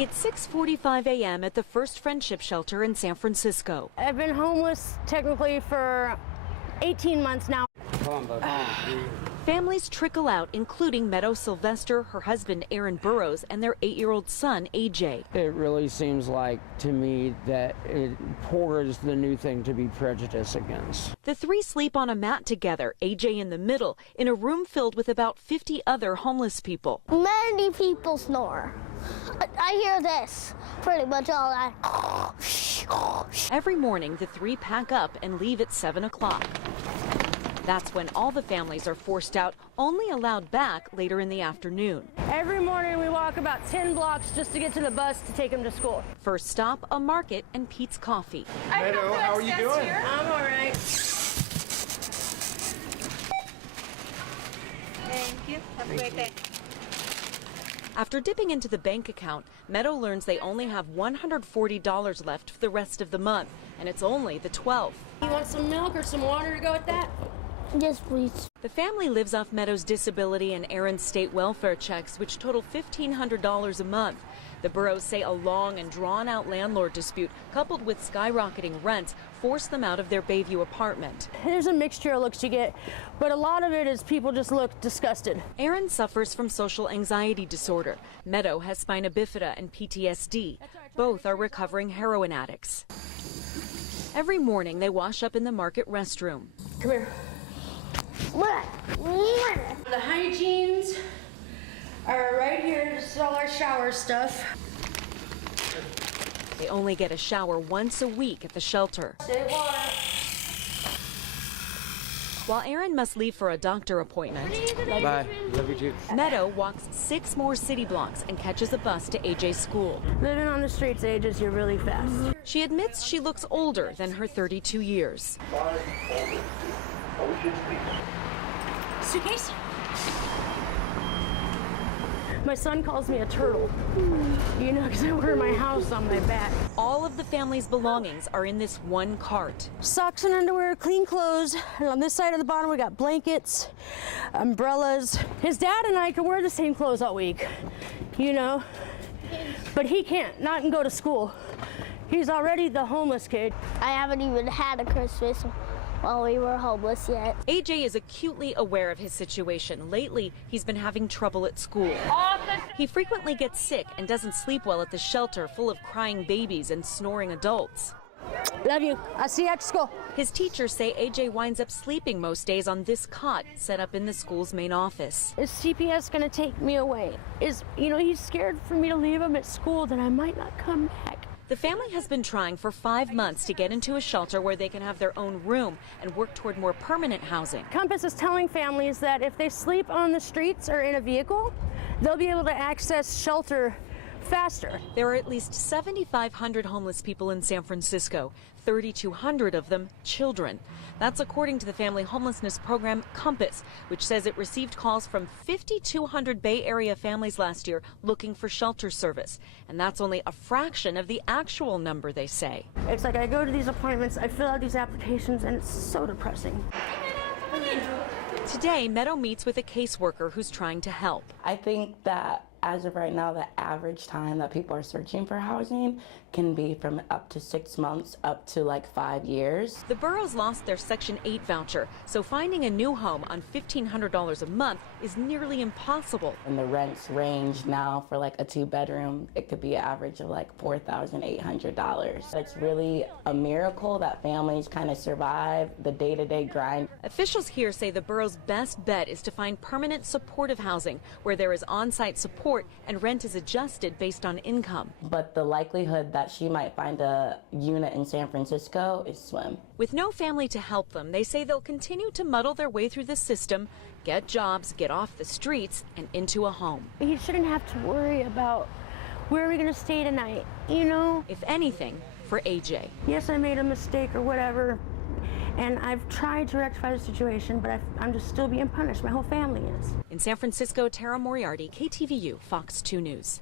It's 6:45 a.m. at the First Friendship Shelter in San Francisco. I've been homeless technically for 18 months now. Families trickle out, including Meadow Sylvester, her husband Aaron Burrows, and their 8-year-old son AJ. It really seems like to me that poor is the new thing to be prejudiced against. The three sleep on a mat together, AJ in the middle, in a room filled with about 50 other homeless people. Many people snore. I hear this pretty much all that. Every morning, the three pack up and leave at 7 o'clock. That's when all the families are forced out, only allowed back later in the afternoon. Every morning we walk about 10 blocks just to get to the bus to take them to school. First stop, a market and Pete's Coffee. Meadow, how are you doing? I'm all right. Thank you. Have a great day. After dipping into the bank account, Meadow learns they only have $140 left for the rest of the month, and it's only the 12th. You want some milk or some water to go with that? Yes, please. The family lives off Meadow's disability and Aaron's state welfare checks, which total $1,500 a month. The Burrows say a long and drawn-out landlord dispute, coupled with skyrocketing rents, forced them out of their Bayview apartment. There's a mixture of looks you get, but a lot of it is people just look disgusted. Aaron suffers from social anxiety disorder. Meadow has spina bifida and PTSD. Both are recovering heroin addicts. Every morning, they wash up in the market restroom. Come here. The hygienes are right here. This is all our shower stuff. They only get a shower once a week at the shelter. Save water. While Aaron must leave for a doctor appointment, Bye. Love you too. Meadow walks 6 more city blocks and catches a bus to AJ's school. Living on the streets ages you really fast. She admits she looks older than her 32 years. Suitcase? My son calls me a turtle, you know, because I wear my house on my back. All of the family's belongings are in this one cart. Socks and underwear, clean clothes, and on this side of the bottom we got blankets, umbrellas. His dad and I can wear the same clothes all week, you know, but he can't, not and go to school. He's already the homeless kid. I haven't even had a Christmas while we were homeless yet. AJ is acutely aware of his situation. Lately, he's been having trouble at school. He frequently gets sick and doesn't sleep well at the shelter full of crying babies and snoring adults. Love you. I'll see you at school. His teachers say AJ winds up sleeping most days on this cot set up in the school's main office. Is CPS going to take me away? He's scared for me to leave him at school, that I might not come back. The family has been trying for 5 months to get into a shelter where they can have their own room and work toward more permanent housing. Compass is telling families that if they sleep on the streets or in a vehicle, they'll be able to access shelter faster. There are at least 7,500 homeless people in San Francisco, 3,200 of them children. That's according to the family homelessness program Compass, which says it received calls from 5,200 Bay Area families last year looking for shelter service. And that's only a fraction of the actual number, they say. It's like I go to these appointments, I fill out these applications, and it's so depressing. Today, Meadow meets with a caseworker who's trying to help. I think that as of right now, the average time that people are searching for housing can be from up to 6 months up to like 5 years. The Burrows lost their Section 8 voucher, so finding a new home on $1,500 a month is nearly impossible. And the rents range now for like a 2-bedroom. It could be an average of like $4,800. It's really a miracle that families kind of survive the day-to-day grind. Officials here say the Burrows' best bet is to find permanent supportive housing where there is on-site support and rent is adjusted based on income. But the likelihood that she might find a unit in San Francisco is slim. With no family to help them, they say they'll continue to muddle their way through the system, get jobs, get off the streets, and into a home. He shouldn't have to worry about where are we going to stay tonight, you know? If anything, for AJ. Yes, I made a mistake or whatever, and I've tried to rectify the situation, but I'm just still being punished. My whole family is. In San Francisco, Tara Moriarty, KTVU, Fox 2 News.